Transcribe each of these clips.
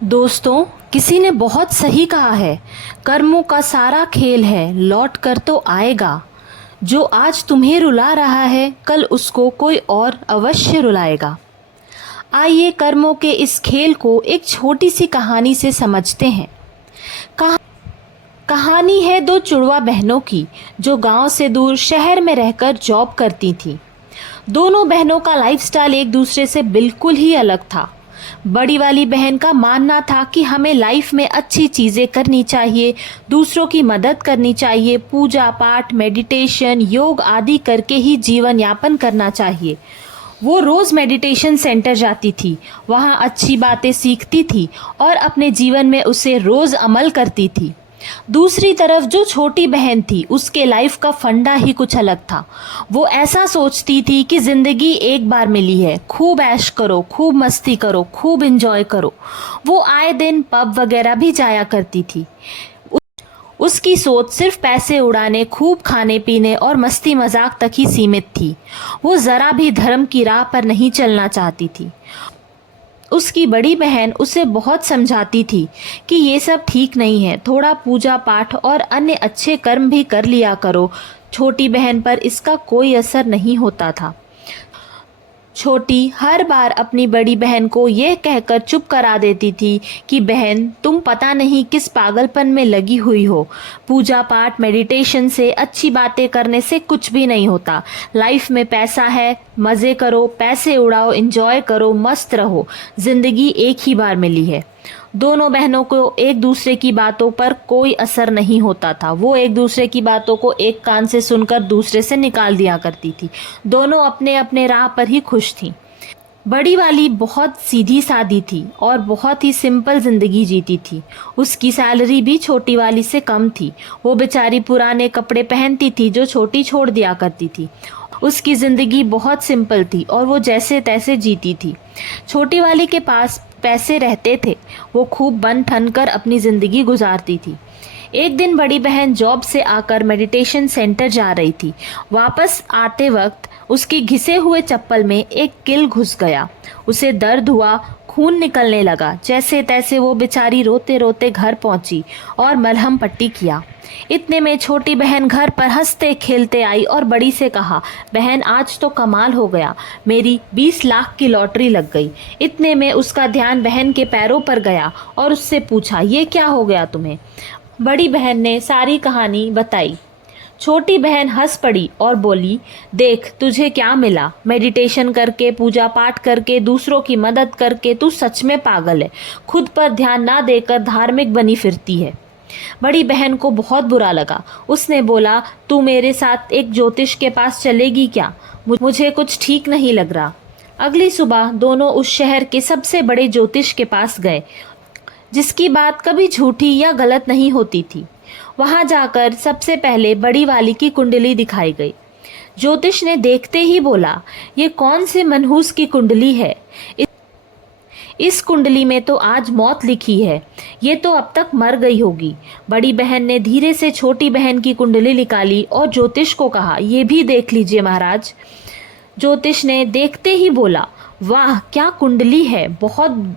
दोस्तों, किसी ने बहुत सही कहा है, कर्मों का सारा खेल है, लौट कर तो आएगा। जो आज तुम्हें रुला रहा है, कल उसको कोई और अवश्य रुलाएगा। आइए कर्मों के इस खेल को एक छोटी सी कहानी से समझते हैं। कहा, कहानी है दो जुड़वा बहनों की, जो गांव से दूर शहर में रहकर जॉब करती थीं। दोनों बहनों का लाइफस्टाइल एक दूसरे से बिल्कुल ही अलग था। बड़ी वाली बहन का मानना था कि हमें लाइफ में अच्छी चीज़ें करनी चाहिए, दूसरों की मदद करनी चाहिए, पूजा पाठ, मेडिटेशन, योग आदि करके ही जीवन यापन करना चाहिए। वो रोज़ मेडिटेशन सेंटर जाती थी, वहाँ अच्छी बातें सीखती थी और अपने जीवन में उसे रोज़ अमल करती थी। दूसरी तरफ जो छोटी बहन थी, उसके लाइफ का फंडा ही कुछ अलग था। वो ऐसा सोचती थी कि ज़िंदगी एक बार मिली है, खूब ऐश करो, खूब मस्ती करो, खूब एंजॉय करो। वो आए दिन पब वगैरह भी जाया करती थी। उसकी सोच सिर्फ पैसे उड़ाने, खूब खाने पीने और मस्ती मजाक तक ही सीमित थी। वो ज़रा भी धर्म की राह पर नहीं चलना चाहती थी। उसकी बड़ी बहन उसे बहुत समझाती थी कि ये सब ठीक नहीं है, थोड़ा पूजा पाठ और अन्य अच्छे कर्म भी कर लिया करो। छोटी बहन पर इसका कोई असर नहीं होता था। छोटी हर बार अपनी बड़ी बहन को यह कहकर चुप करा देती थी कि बहन, तुम पता नहीं किस पागलपन में लगी हुई हो। पूजा पाठ, मेडिटेशन से, अच्छी बातें करने से कुछ भी नहीं होता। लाइफ में पैसा है, मज़े करो, पैसे उड़ाओ, एंजॉय करो, मस्त रहो। ज़िंदगी एक ही बार मिली है। दोनों बहनों को एक दूसरे की बातों पर कोई असर नहीं होता था। वो एक दूसरे की बातों को एक कान से सुनकर दूसरे से निकाल दिया करती थी। दोनों अपने अपने राह पर ही खुश थीं। बड़ी वाली बहुत सीधी सादी थी और बहुत ही सिंपल ज़िंदगी जीती थी। उसकी सैलरी भी छोटी वाली से कम थी। वो बेचारी पुराने कपड़े पहनती थी जो छोटी छोड़ दिया करती थी। उसकी ज़िंदगी बहुत सिंपल थी और वो जैसे तैसे जीती थी। छोटी वाली के पास पैसे रहते थे, वो खूब बन ठन कर अपनी ज़िंदगी गुजारती थी। एक दिन बड़ी बहन जॉब से आकर मेडिटेशन सेंटर जा रही थी। वापस आते वक्त उसकी घिसे हुए चप्पल में एक कील घुस गया। उसे दर्द हुआ, खून निकलने लगा। जैसे तैसे वो बेचारी रोते रोते घर पहुंची और मलहम पट्टी किया। इतने में छोटी बहन घर पर हंसते खेलते आई और बड़ी से कहा, बहन आज तो कमाल हो गया, मेरी 20 लाख की लॉटरी लग गई। इतने में उसका ध्यान बहन के पैरों पर गया और उससे पूछा, ये क्या हो गया तुम्हें? बड़ी बहन ने सारी कहानी बताई। छोटी बहन हंस पड़ी और बोली, देख तुझे क्या मिला, मेडिटेशन करके, पूजा पाठ करके, दूसरों की मदद करके तू सच में पागल है। खुद पर ध्यान ना देकर धार्मिक बनी फिरती है। बड़ी बहन को बहुत बुरा लगा। उसने बोला, तू मेरे साथ एक ज्योतिष के पास चलेगी क्या? मुझे कुछ ठीक नहीं लग रहा। अगली सुबह दोनों उस शहर के सबसे बड़े ज्योतिष के पास गए, जिसकी बात कभी झूठी या गलत नहीं होती थी। वहां जाकर सबसे पहले बड़ी वाली की कुंडली दिखाई गई। ज्योतिष ने देखते ही बोला, ये कौन से मनहूस की कुंडली है? इस कुंडली में तो आज मौत लिखी है, ये तो अब तक मर गई होगी। बड़ी बहन ने धीरे से छोटी बहन की कुंडली निकाली और ज्योतिष को कहा, ये भी देख लीजिए महाराज। ज्योतिष ने देखते ही बोला, वाह क्या कुंडली है, बहुत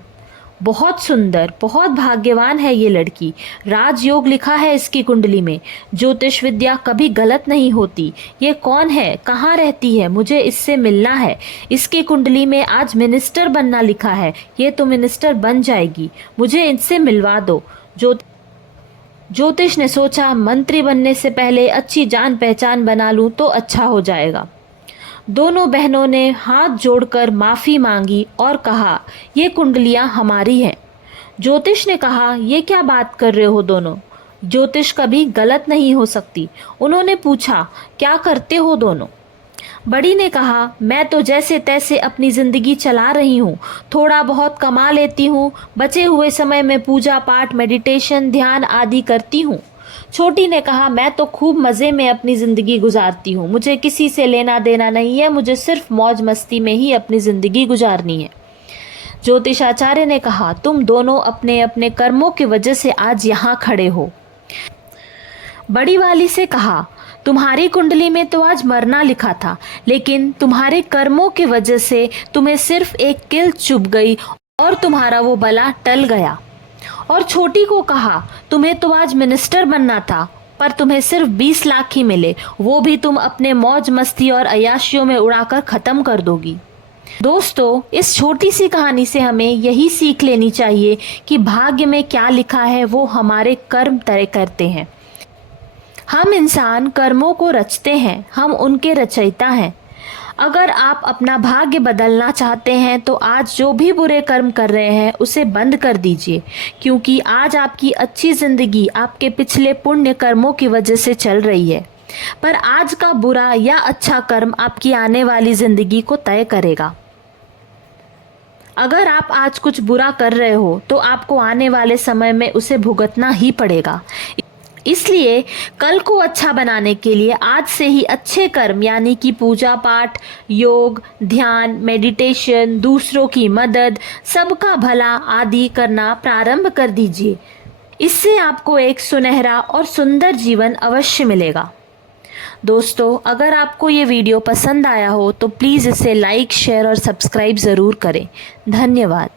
बहुत सुंदर, बहुत भाग्यवान है ये लड़की। राजयोग लिखा है इसकी कुंडली में। ज्योतिष विद्या कभी गलत नहीं होती। ये कौन है, कहाँ रहती है, मुझे इससे मिलना है। इसकी कुंडली में आज मिनिस्टर बनना लिखा है, ये तो मिनिस्टर बन जाएगी, मुझे इनसे मिलवा दो। ज्योतिष ने सोचा, मंत्री बनने से पहले अच्छी जान पहचान बना लूं तो अच्छा हो जाएगा। दोनों बहनों ने हाथ जोड़कर माफ़ी मांगी और कहा, ये कुंडलियाँ हमारी हैं। ज्योतिष ने कहा, ये क्या बात कर रहे हो दोनों? ज्योतिष कभी गलत नहीं हो सकती। उन्होंने पूछा, क्या करते हो दोनों? बड़ी ने कहा, मैं तो जैसे तैसे अपनी ज़िंदगी चला रही हूँ, थोड़ा बहुत कमा लेती हूँ, बचे हुए समय में पूजा पाठ, मेडिटेशन, ध्यान आदि करती हूँ। छोटी ने कहा, मैं तो खूब मज़े में अपनी ज़िंदगी गुजारती हूँ, मुझे किसी से लेना देना नहीं है, मुझे सिर्फ मौज मस्ती में ही अपनी ज़िंदगी गुजारनी है। ज्योतिषाचार्य ने कहा, तुम दोनों अपने अपने कर्मों की वजह से आज यहाँ खड़े हो। बड़ी वाली से कहा, तुम्हारी कुंडली में तो आज मरना लिखा था, लेकिन तुम्हारे कर्मों की वजह से तुम्हें सिर्फ एक कील चुभ गई और तुम्हारा वो बला टल गया। और छोटी को कहा, तुम्हें तो आज मिनिस्टर बनना था, पर तुम्हें सिर्फ 20 लाख ही मिले, वो भी तुम अपने मौज मस्ती और अय्याशियों में उड़ाकर खत्म कर दोगी। दोस्तों, इस छोटी सी कहानी से हमें यही सीख लेनी चाहिए कि भाग्य में क्या लिखा है वो हमारे कर्म तय करते हैं। हम इंसान कर्मों को रचते हैं, हम उनके रचयिता हैं। अगर आप अपना भाग्य बदलना चाहते हैं तो आज जो भी बुरे कर्म कर रहे हैं उसे बंद कर दीजिए, क्योंकि आज आपकी अच्छी जिंदगी आपके पिछले पुण्य कर्मों की वजह से चल रही है, पर आज का बुरा या अच्छा कर्म आपकी आने वाली जिंदगी को तय करेगा। अगर आप आज कुछ बुरा कर रहे हो तो आपको आने वाले समय में उसे भुगतना ही पड़ेगा। इसलिए कल को अच्छा बनाने के लिए आज से ही अच्छे कर्म यानी कि पूजा पाठ, योग, ध्यान, मेडिटेशन, दूसरों की मदद, सबका भला आदि करना प्रारंभ कर दीजिए। इससे आपको एक सुनहरा और सुंदर जीवन अवश्य मिलेगा। दोस्तों, अगर आपको ये वीडियो पसंद आया हो तो प्लीज़ इसे लाइक, शेयर और सब्सक्राइब ज़रूर करें। धन्यवाद।